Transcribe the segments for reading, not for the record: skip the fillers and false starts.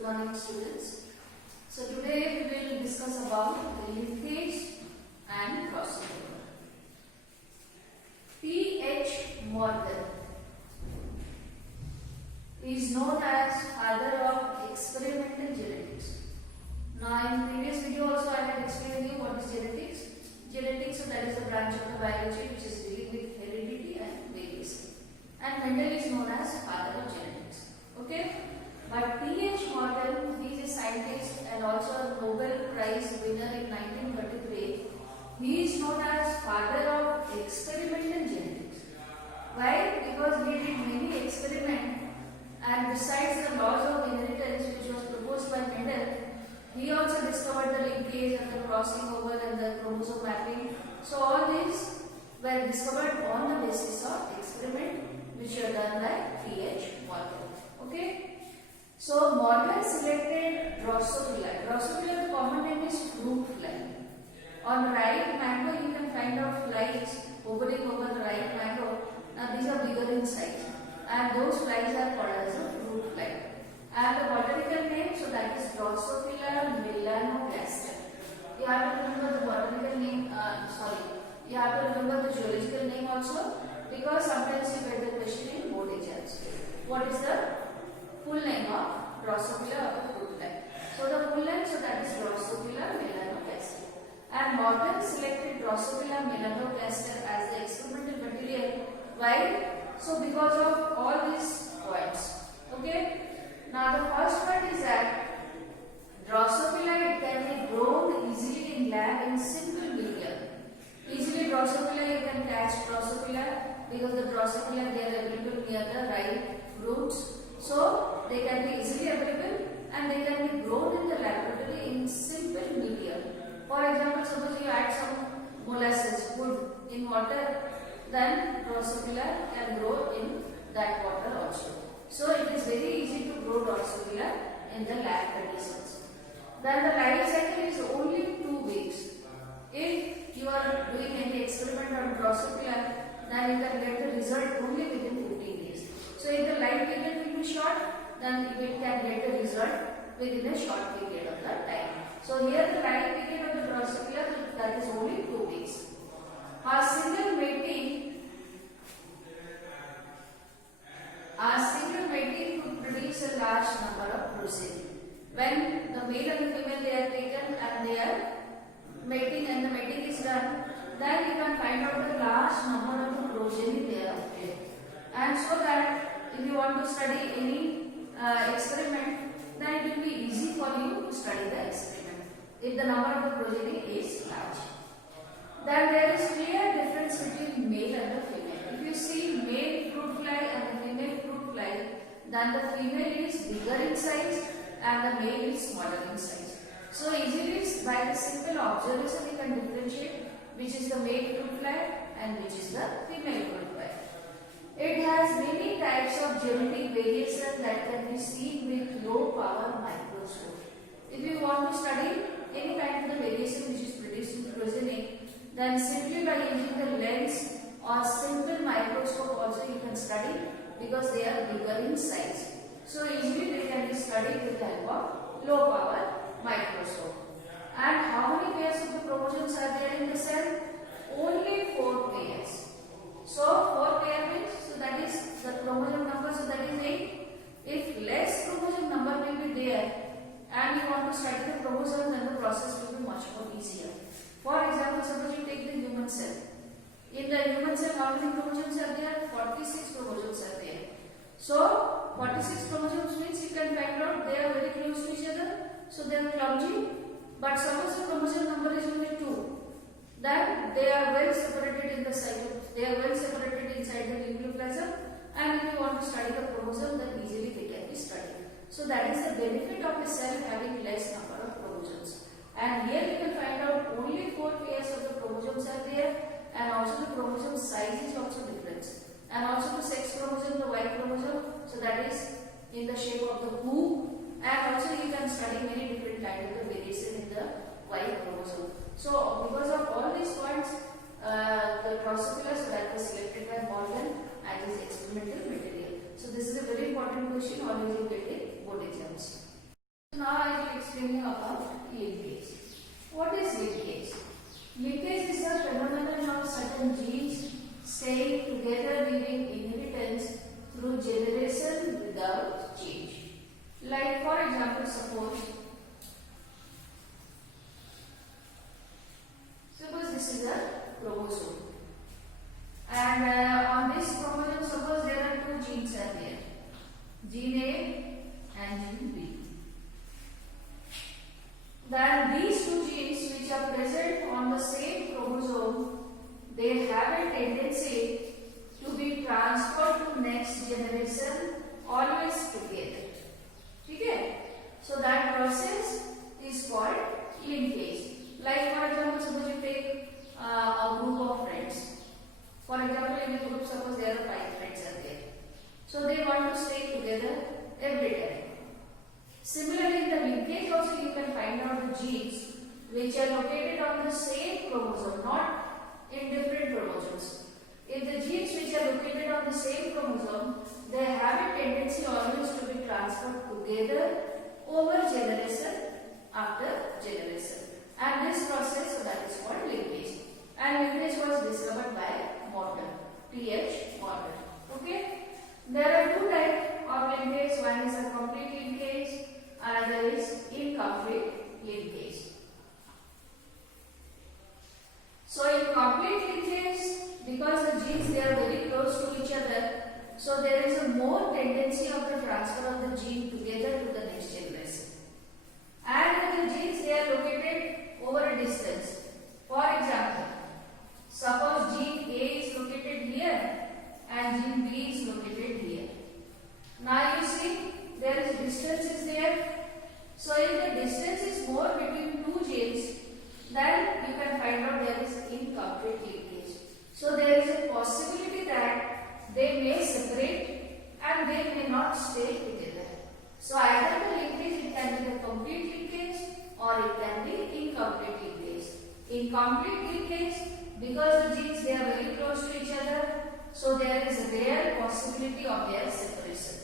Good morning, students. So today we will discuss about the linkage and crossover. P.H. Morgan is known as father of experimental genetics. Now in previous video also I had explained you what is genetics. Genetics, so that is the branch of the biology which is dealing with heredity and variation. And Mendel is known as father of genetics. Okay? But P.H. Morgan, he is a scientist and also a Nobel Prize winner in 1933. He is known as father of experimental genetics. Why? Because he did many experiments, and besides the laws of inheritance which was proposed by Mendel, he also discovered the linkage and the crossing over and the chromosome mapping. So all these were discovered on the basis of experiment which were done by P.H. Morgan. Okay? So Morgan selected Drosophila. Drosophila, the common name is fruit fly. On ripe mango you can find out flies hovering over the ripe mango. Now these are bigger in size, and those flies are called as a fruit fly. And the botanical name, so that is Drosophila melanogaster. You have to remember the botanical name, you have to remember the geological name also, because sometimes you get the question in board exams. What is the full name of Drosophila or the fruit fly? So the full name, so that is Drosophila melanogaster. And Morgan selected Drosophila melanogaster as the experimental material. Why? So because of all these points. Okay? Now the first point is that Drosophila, it can be grown easily in lab in simple media. Easily Drosophila, you can catch Drosophila because the Drosophila, they are available near the ripe roots. So they can be easily available and they can be grown in the laboratory in simple media. For example, suppose you add some molasses, wood in water, then Drosophila can grow in that water also. So it is very easy to grow Drosophila in the lab conditions. Then the life cycle is only 2 weeks. If you are doing any experiment on Drosophila, then you can get the result only within 15 days. So if the life period will be short, then you can get the result within a short period of that time. So here the life period of the Drosophila, that is only 2 weeks. A single mating could produce a large number of progeny. When the male and the female, they are taken and they are mating and the mating is done, then you can find out the large number of the progeny they are there. And so that if you want to study any experiment, then it will be easy for you to study the experiment if the number of the progeny is large. Then there is clear difference between male and the female. If you see male fruit fly and the female fruit fly, then the female is bigger in size and the male is smaller in size. So easily by the simple observation you can differentiate which is the male fruit fly and which is the female fruit fly. It has many types of genetic variation that can be seen with low power microscope. If you want to study any kind of the variation which is produced in progeny, then simply by using the lens or simple microscope also you can study because they are bigger in size. So easily they can be studied with the help of low power microscope. And how many pairs of the chromosomes are there in the cell? Only 4 pairs. So 4 pair means, so that is the chromosome number, so that is 8. If less chromosome number will be there and you want to study the chromosomes, then the process will be much more easier. For example, suppose you take the human cell. In the human cell, how many chromosomes are there? 46 chromosomes are there. So 46 chromosomes means you can find out they are very close to each other, so they are clumsy. But suppose the chromosome number is only 2, then they are well separated in the cytoplasm. They are well separated inside the nucleoplasm, and if you want to study the chromosome, then easily they can be studied. So that is the benefit of a cell having less number of chromosomes. And here you can find out only 4 pairs of the chromosomes are there, and also the chromosome size is also different. And also the sex chromosome, the Y chromosome, so that is in the shape of the hoop. And also you can study many different kinds of the variation in the Y chromosome. So because of all these points, the Drosophila, so that was selected by Morgan as his experimental material. So this is a very important question always you get in board exams. Now I will explain you about linkage. What is linkage? Linkage is the phenomenon of certain genes staying together during inheritance through generation without change. Like for example, suppose this is a chromosome, and on this chromosome, suppose there are two genes are there, gene A and gene B. Then these two genes which are present on the same chromosome, they have a tendency to be transferred to next generation always together. Okay? So that process is called linkage. Like for example, suppose you take a group of friends. For example, in a group, suppose there are 5 friends are there. So they want to stay together every time. Similarly, in the linkage also you can find out the genes which are located on the same chromosome, not in different chromosomes. If the genes which are located on the same chromosome, they have a tendency always to be transferred together over generation after generation. And this process, so that is called linkage. And linkage was discovered by Morton, T.H. Morton. Okay? There are two types of linkage. One is a complete linkage, another is incomplete linkage. So in complete linkage, because the genes they are very close to each other, so there is a more tendency of the transfer of the gene together to the next generation. And the genes they are located over a distance. For example, suppose gene A is located here and gene B is located here. Now you see there is distance is there. So if the distance is more between two genes, then you can find out there is incomplete linkage. So there is a possibility that they may separate and they may not stay together. So either the linkage it can be the complete linkage or it can be incomplete linkage. Incomplete linkage, because the genes they are very close to each other, so there is a rare possibility of their separation.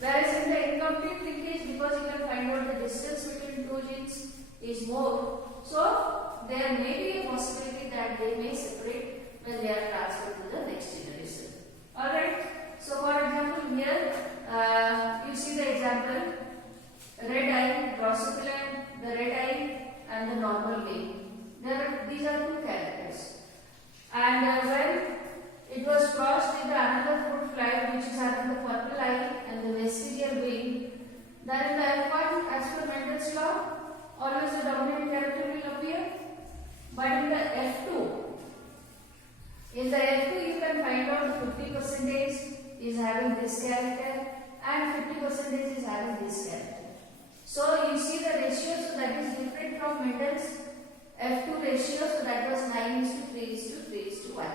Whereas in the incomplete linkage, because you can find out the distance between two genes is more, so there may be a possibility that they may separate when they are transferred to the next generation. Alright, so for example here, you see the example, red eye, Drosophila, the red eye and the normal wing. These are two characters. And when it was crossed with another fruit fly which is having the purple eye and the vestigial wing, then in the F1, as per Mendel's law, always the dominant character will appear. But in the F2, you can find out 50% is having this character and 50% is having this character. So you see the ratio, so that is different from Mendel's F2 ratio, so that was 9:3:3:1.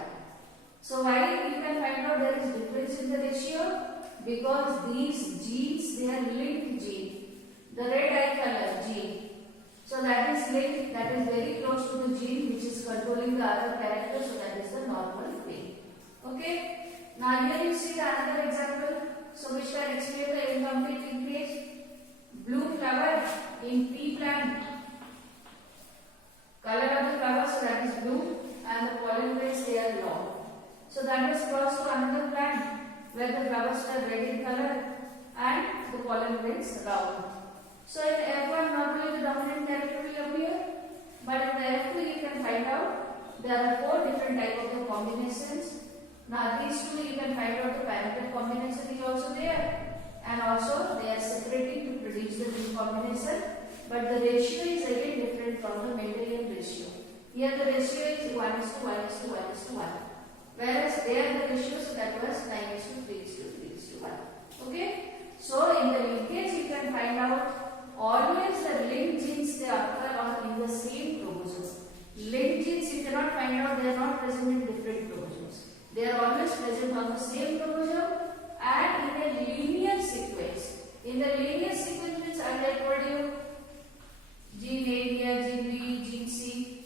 So why you can find out there is difference in the ratio? Because these genes, they are linked gene. The red eye color gene, so that is linked, that is very close to the gene which is controlling the other character, so that is the normal way. Okay. Now here you see the another example, so which can explain the incomplete linkage. Blue flower in pea plant. Color of the flower, so that is blue, and the pollen grains they are long. So that was crossed to another plant where the flowers are red in color and the pollen grains round. So in F1 normally the dominant character will appear, but in the F2 you can find out there are 4 different types of the combinations. Now these two you can find out the parental combination is also there, and also they are separating to produce the gene combination, but the ratio is again different from the Mendelian ratio. Here the ratio is 1:1:1:1, whereas there the ratio, so that was 9:3:3:1. Okay. So in the linkage you can find out always the linked genes they occur on in the same chromosome. Linked genes you cannot find out, they are not present in different chromosomes. They are always present on the same chromosome and in a linear sequence. In the linear sequence means I told you gene A here, gene B, gene C.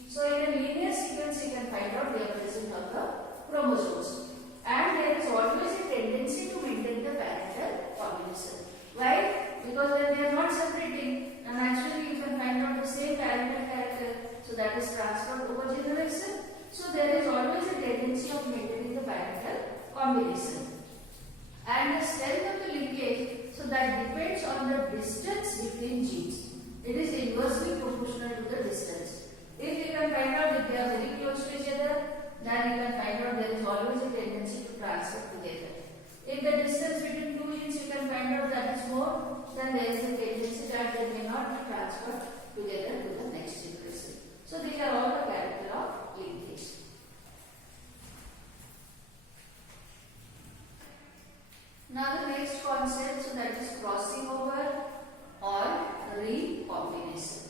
So in a linear sequence you can find out they are present on the chromosomes. And there is always a tendency to maintain the parental combination. Why? Because when they are not separating, so that is transferred over generation. So there is always a tendency of maintaining the parental combination. And the strength of the linkage, so that depends on the distance between genes. It is inversely proportional to the distance. If you can find out if they are very close to each other, then you can find out there is always a tendency to transfer together. If the distance between two genes you can find out that is more, then there is a tendency that they may not be transferred together to the next generation. So these are all the character of linkage. Now the next concept, so that is crossing over or recombination.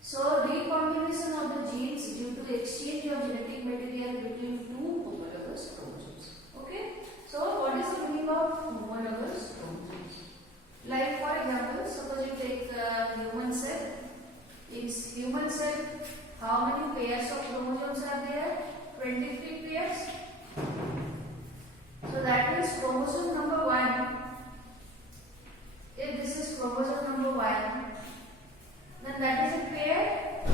So recombination of the genes due to exchange of genetic material between two homologous chromosomes. Okay. So what is the meaning of homologous chromosomes? Like for example, suppose you take a human cell. In human cell, how many pairs of chromosomes are there? 23 pairs. So that means chromosome number 1. If this is chromosome number 1, then that is a pair.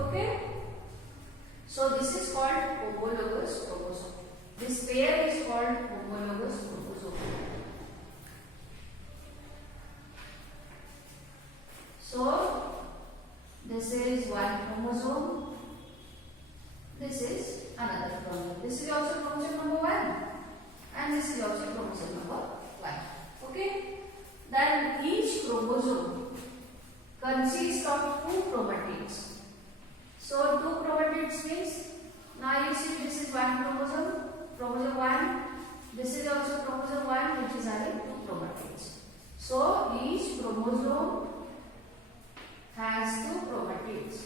Okay. So this is called homologous chromosome. This pair is called homologous chromosome. So this is one chromosome. This is another chromosome. This is also chromosome number 1. And this is also chromosome number 1. Okay. Then each chromosome consists of two chromatids. So two chromatids means, now you see this is one chromosome, chromosome 1. This is also chromosome 1, which is having two chromatids. So each chromosome has two chromatids.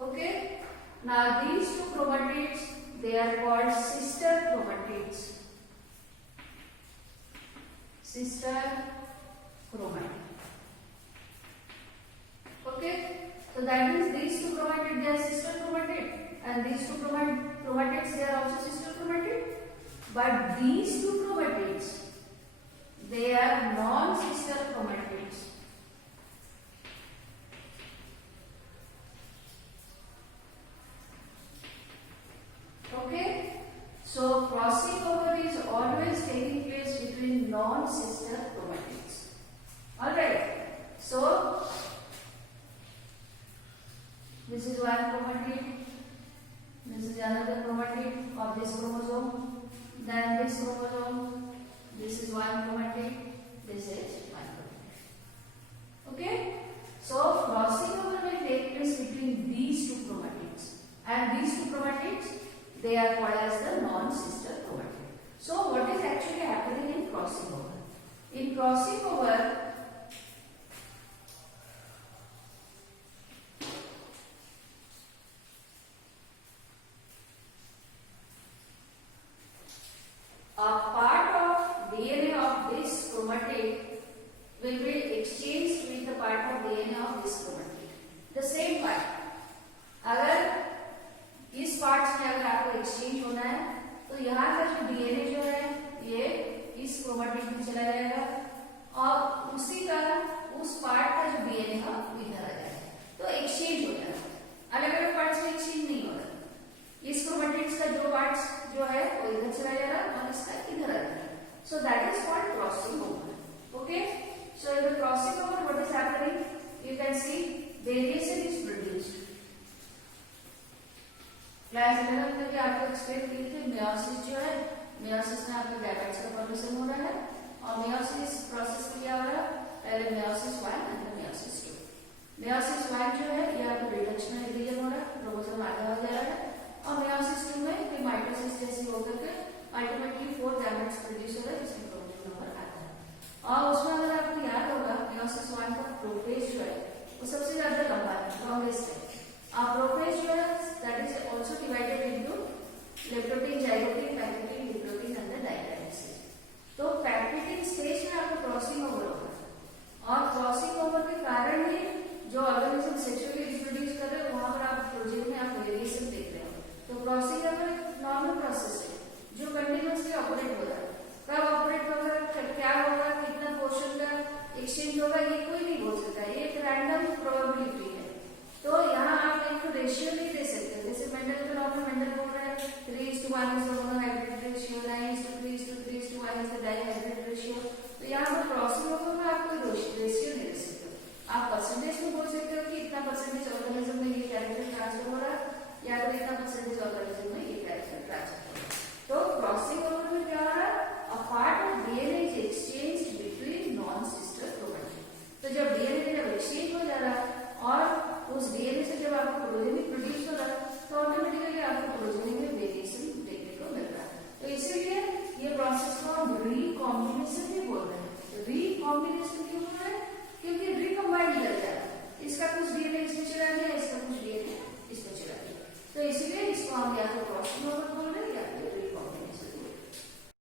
Okay. Now these two chromatids, they are called sister chromatids. Sister chromatid. Okay. So that means these two chromatids, they are sister chromatid, and these two chromatids, they are also sister chromatid. But these two chromatids, they are non-sister chromatids. Okay. So crossing over is always taking place between non-sister chromatids. Alright. So this is one chromatid. This is another chromatid of this chromosome. Then this chromosome. This is one chromatid. This is one chromatid. Okay. So crossing over will take place between these two chromatids. And these two chromatids, they are called as the non-sister chromatid. So what is actually happening in crossing over? In crossing over, a part of DNA of this chromatid will be exchanged with the part of DNA of this chromatid. The same part. अगर इस parts में अगर आपको exchange होना है तो यहाँ का जो डीएनए जो है ये इस क्रोमेटिड में चला जाएगा और उसी का उस पार्ट का जो डीएनए है इधर आ जाएगा, तो एक्सचेंज हो जाएगा। अलग अलग पार्ट्स में एक्सचेंज नहीं होगा। इस क्रोमेटिड्स का जो पार्ट्स जो है वो इधर चला जाएगा और इसका इधर आ जाएगा। So that is called crossing over. Okay, so in the crossing over what is happening, you can see variation is produced. Class 11 में भी आपको एक्सप्लेन की थी मेयोसिस जो है, मेयोसिस में आपके गैमेट्स का फॉर्मेशन हो रहा है और मेयोसिस प्रोसेस में क्या हो रहा है, पहले मेयोसिस 1 एंड मेयोसिस 2। मेयोसिस 1 जो है ये आपको रिडक्शन रीजन हो रहा है, क्रोमोसोम आगे हो जा रहा है और मेयोसिस 2 में फिर माइटोसिस जैसी होकर के अल्टीमेटली 4 गैमेट्स प्रोड्यूस हो रहा है जिसमें क्रोमोसोम नंबर आता है। और उसमें अगर आपको याद होगा मेयोसिस 1 का प्रोफेज जो है वो सबसे ज्यादा लंबा है, लॉन्गेस्ट है। प्रोफेज जो है that is also divided into leptotene, zygotene, pachytene, diplotene and the diploid stage. तो पैक्टिन स्टेज में आपको क्रॉसिंग ओवर होगा और क्रॉसिंग ओवर के कारण ही जो ऑर्गेनिज्म सेक्सुअली रिप्रोड्यूस कर रहे हैं वहां पर आप प्रोटीन में आप वेरिएशन देख रहे हो। तो क्रॉसिंग ओवर नॉर्मल प्रोसेस है जो कंटिन्यूअसली ऑपरेट हो रहा है। कब ऑपरेट होगा, क्या होगा, कितना पोर्शन का exchange 1 is the monohybrid ratio, 9:3:3:1 is the dihybrid ratio. तो यहाँ पर क्रॉसिंग ओवर में आप कोई रेशियो नहीं दे सकते, आप परसेंटेज में बोल सकते हो कि इतना परसेंटेज ऑर्गेनिज्म में ये कैरेक्टर ट्रांसफर हो रहा है या तो इतना परसेंटेज ऑर्गेनिज्म में ये कैरेक्टर ट्रांसफर हो रहा है। तो क्रॉसिंग ओवर में क्या हो रहा है, a part of DNA is exchanged between non sister chromatid. तो जब डीएनए जब एक्सचेंज हो जा रहा है और उस डीएनए से जब आपको प्रोटीन प्रोड्यूस हो रहा है तो ऑटोमेटिकली आपको प्रोटीन में वेरिएशन देखने को मिल रहा है। तो इसीलिए ये प्रोसेस को हम रिकॉम्बिनेशन भी बोल रहे हैं। रिकॉम्बिनेशन